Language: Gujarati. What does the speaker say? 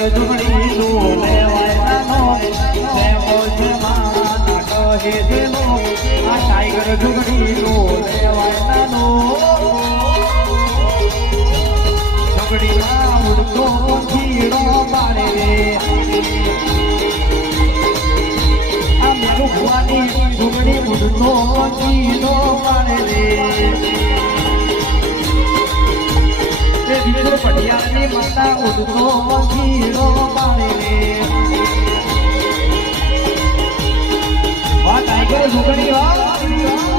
ઝુગડી લો લેવાય નાનો દેવો છે માના કહે દેલો આ ટાઈગર ઝુગડી લો લેવાય નાનો ઝુગડીમાં ઉડતો ચીડો પાડે આ મેલું ભુવાની ઝુગડી ઉડતો ચીડો પાડે રે પટિયાની માતા ઉડતો ચીડો પાડે વા ટાઈગર ઝુગડી વા